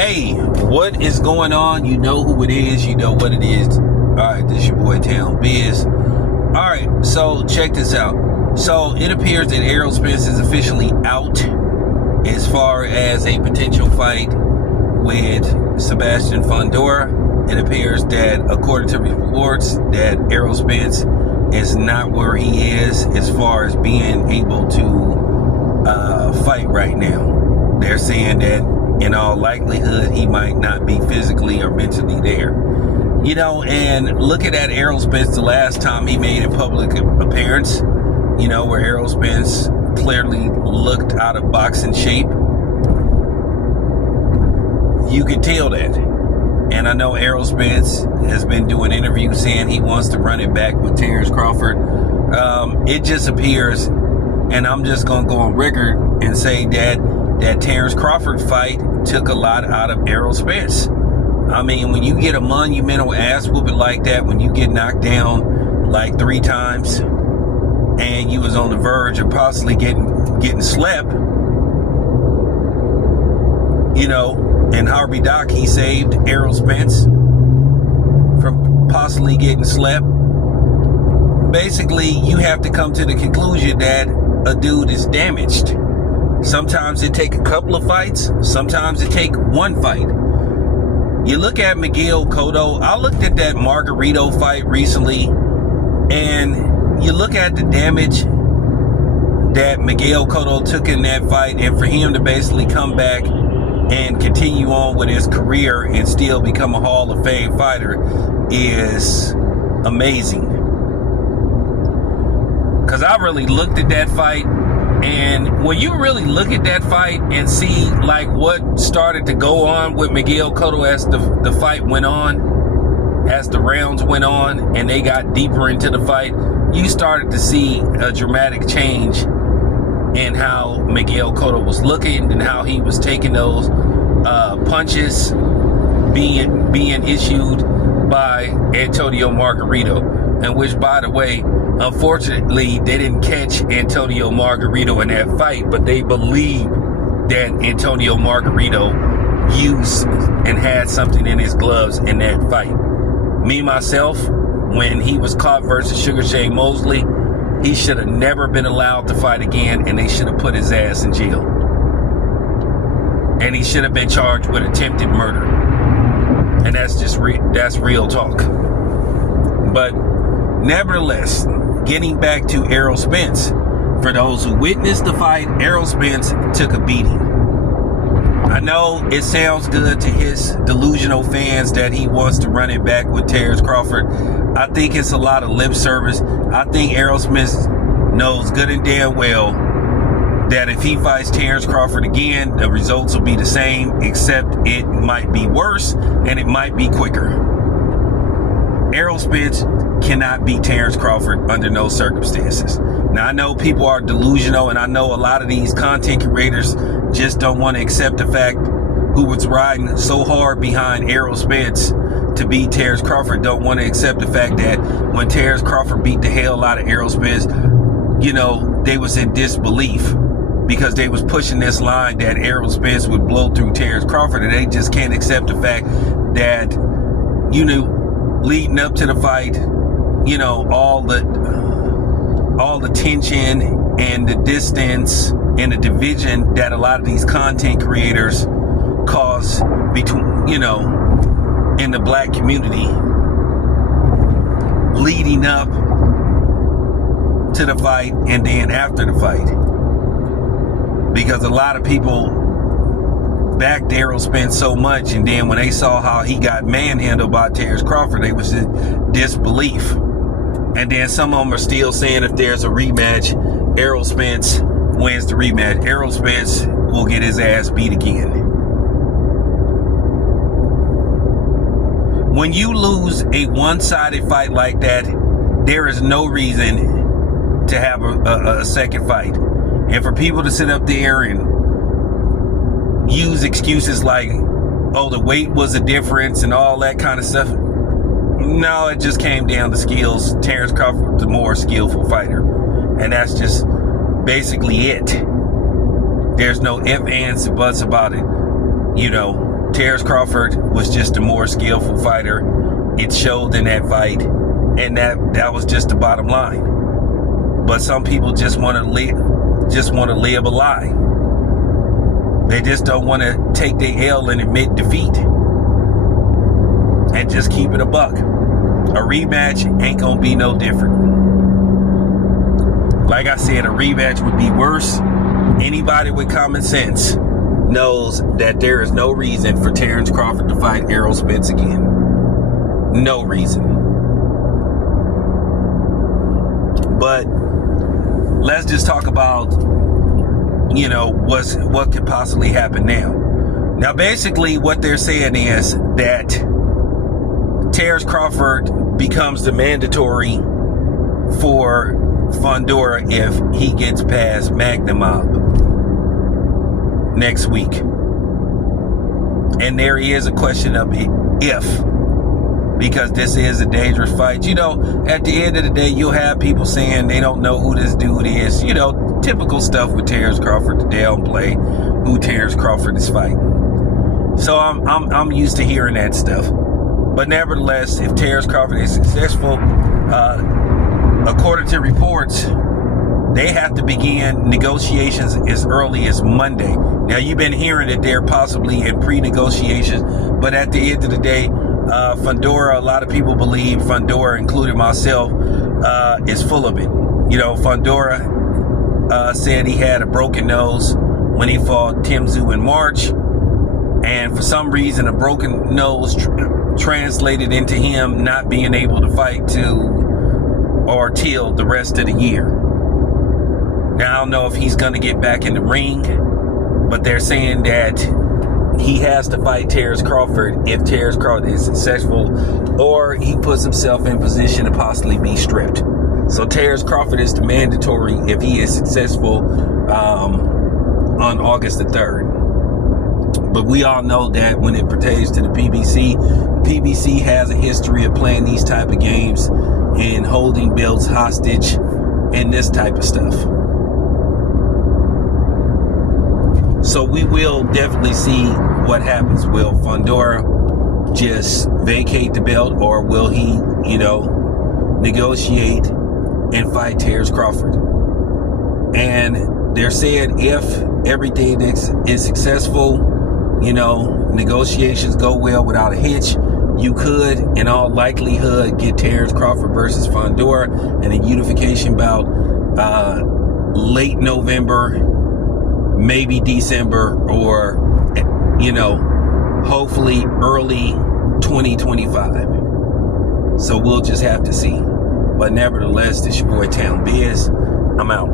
Hey, what is going on? You know who it is. You know what it is. Alright, this is your boy Town Biz. Alright, so check this out. So it appears that Errol Spence is officially out as far as a potential fight with Sebastian Fundora. It appears that, according to reports, that Errol Spence is not where he is as far as being able to fight right now. They're saying that in all likelihood, he might not be physically or mentally there. You know, and looking at Errol Spence the last time he made a public appearance, you know, where Errol Spence clearly looked out of boxing shape, you could tell that. And I know Errol Spence has been doing interviews saying he wants to run it back with Terrence Crawford. It just appears, and I'm just going to go on record and say that Terrence Crawford fight took a lot out of Errol Spence. I mean, when you get a monumental ass whooping like that, when you get knocked down like 3 times and you was on the verge of possibly getting slept, you know, and Harvey Dock, he saved Errol Spence from possibly getting slept. Basically, you have to come to the conclusion that a dude is damaged. Sometimes it take a couple of fights. Sometimes it take one fight. You look at Miguel Cotto. I looked at that Margarito fight recently, and you look at the damage that Miguel Cotto took in that fight, and for him to basically come back and continue on with his career and still become a Hall of Fame fighter is amazing. Because I really looked at that fight, and when you really look at that fight and see like what started to go on with Miguel Cotto as the fight went on, as the rounds went on and they got deeper into the fight, you started to see a dramatic change in how Miguel Cotto was looking and how he was taking those punches being issued by Antonio Margarito, and which, by the way, unfortunately, they didn't catch Antonio Margarito in that fight, but they believe that Antonio Margarito used and had something in his gloves in that fight. Me, myself, when he was caught versus Sugar Shane Mosley, he should have never been allowed to fight again, and they should have put his ass in jail. And he should have been charged with attempted murder. And that's just that's real talk. But nevertheless, getting back to Errol Spence, for those who witnessed the fight, Errol Spence took a beating. I know it sounds good to his delusional fans that he wants to run it back with Terrence Crawford. I think it's a lot of lip service. I think Errol Spence knows good and damn well that if he fights Terrence Crawford again, the results will be the same, except it might be worse and it might be quicker. Errol Spence cannot beat Terrence Crawford under no circumstances. Now, I know people are delusional, and I know a lot of these content creators just don't want to accept the fact who was riding so hard behind Errol Spence to beat Terrence Crawford don't want to accept the fact that when Terrence Crawford beat the hell out of Errol Spence, you know, they was in disbelief because they was pushing this line that Errol Spence would blow through Terrence Crawford, and they just can't accept the fact that, you know, leading up to the fight, you know, all the tension and the distance and the division that a lot of these content creators cause between, you know, in the black community leading up to the fight and then after the fight. Because a lot of people backed Errol Spence so much, and then when they saw how he got manhandled by Terrence Crawford, they was in disbelief. And then some of them are still saying if there's a rematch, Errol Spence wins the rematch. Errol Spence will get his ass beat again. When you lose a one-sided fight like that, there is no reason to have a second fight. And for people to sit up there and use excuses like, oh, the weight was a difference and all that kind of stuff. No, it just came down to skills. Terrence Crawford was the more skillful fighter. And that's just basically it. There's no ifs, ands, and buts about it. You know, Terrence Crawford was just a more skillful fighter. It showed in that fight, and that was just the bottom line. But some people just want to live a lie. They just don't want to take their L and admit defeat, and just keep it a buck. A rematch ain't gonna be no different. Like I said, a rematch would be worse. Anybody with common sense knows that there is no reason for Terrence Crawford to fight Errol Spence again. No reason. But let's just talk about, what could possibly happen now. Now, basically, what they're saying is that Terrence Crawford becomes the mandatory for Fundora if he gets past Magnum next week. And there is a question of if, because this is a dangerous fight. At the end of the day, you'll have people saying they don't know who this dude is. Typical stuff with Terrence Crawford. They don't play who Terrence Crawford is fighting. So I'm used to hearing that stuff. But nevertheless, if Terrence Crawford is successful, according to reports, they have to begin negotiations as early as Monday. Now, you've been hearing that they're possibly in pre-negotiations, but at the end of the day, Fundora, a lot of people believe, Fundora, including myself, is full of it. Fundora said he had a broken nose when he fought Tim Tszyu in March, and for some reason, a broken nose translated into him not being able to fight till the rest of the year. Now, I don't know if he's going to get back in the ring, but they're saying that he has to fight Terrence Crawford if Terrence Crawford is successful, or he puts himself in position to possibly be stripped. So Terrence Crawford is the mandatory if he is successful on August the 3rd. But we all know that when it pertains to the PBC has a history of playing these type of games and holding belts hostage and this type of stuff. So we will definitely see what happens. Will Fundora just vacate the belt, or will he, negotiate and fight Terrence Crawford? And they're saying if everything is successful, negotiations go well without a hitch, you could, in all likelihood, get Terrence Crawford versus Fundora in a unification bout late November, maybe December, or, hopefully early 2025. So we'll just have to see. But nevertheless, this your boy Town Biz. I'm out.